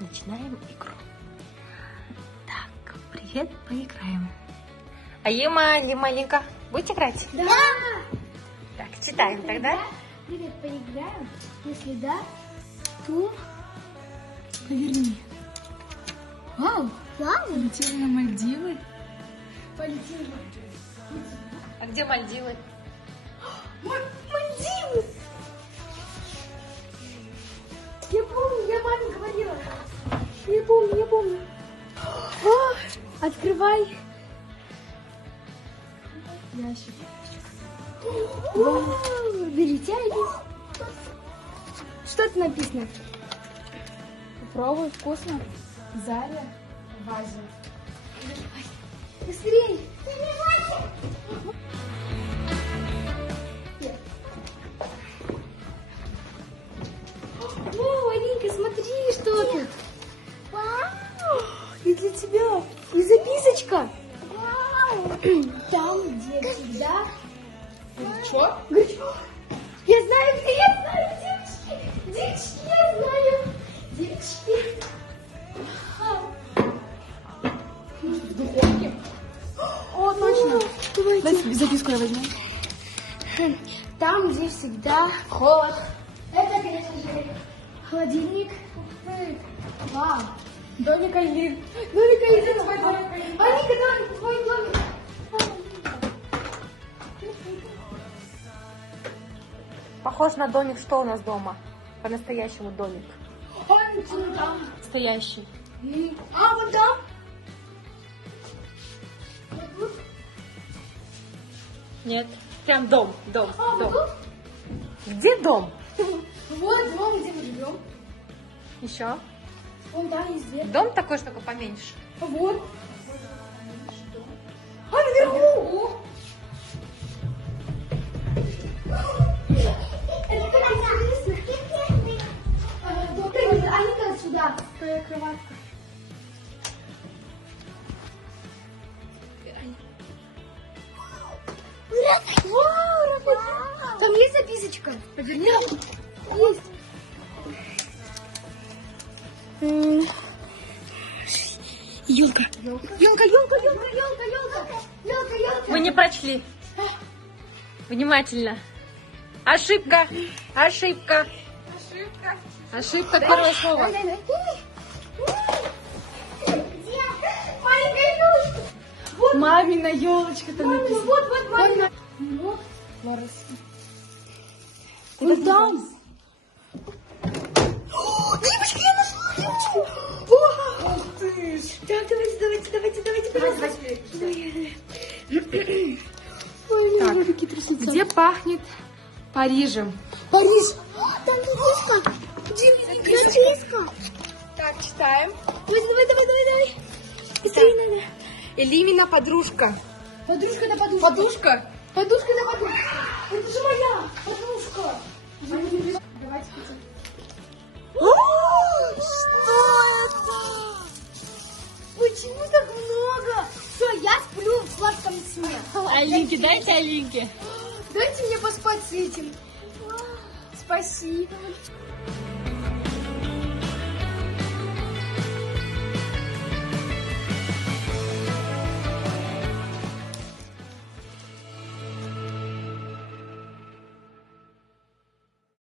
начинаем игру. Так, привет, поиграем. А Лималинка, будете играть? Да! Так, читаем тогда. Привет, поиграем. Если да, то поверни. Вау! Полетели на Мальдивы. Полетели. А где Мальдивы? Мальдивы! Я помню, я маме говорила. Я помню. Открывай. Ящик. Долетели. Что тут написано? Попробуй, вкусно. Заря в вазе. Быстрей. О, Алинка, смотри, что тут. Вау! И для тебя. И записочка. Вау! Там, где всегда... Что? Я знаю, где я знаю, девочки. Девочки, я знаю. Девочки. В духовке? О, точно. Давайте. Записку я возьму. Там, где всегда холод. Это, конечно же, холодильник. Вау. Домик Айлин. Домик Айлин. Алинка, давай, твой домик. Похож на домик, что у нас дома? По-настоящему домик. Он там. Настоящий. А, вот там. Нет, прям дом. А, вот тут? Где дом? Вот дом, где мы живем. Еще. Вон там есть дверь. Дом такой, что только поменьше. Вот. А, наверху. Это как интересно. Аника, сюда. Твоя кроватка. Вау, там есть записочка? Поверни. Есть. Елка. Елка. Вы не прочли. Внимательно. Ошибка. Ошибка первое слово. Маленькая елочка. Вот. Мамина елочка там написано. Вот, мамина. Вот. Вот там. Девочки, я нашла, девочки. Ух ты ж. Так, давайте, пожалуйста. Ой, Где пахнет Парижем? Париж. Там записка. Записка. Так, читаем. Давай. Быстрее надо. Элимина подружка. Подружка на подушку. Подушка? Подушка на подушку. Это же моя подружка. Давайте хотим. Что это? Почему так много? Все, я сплю в сладком сне. Алинке, дайте Алинке. Дайте мне поспать с этим. Спасибо.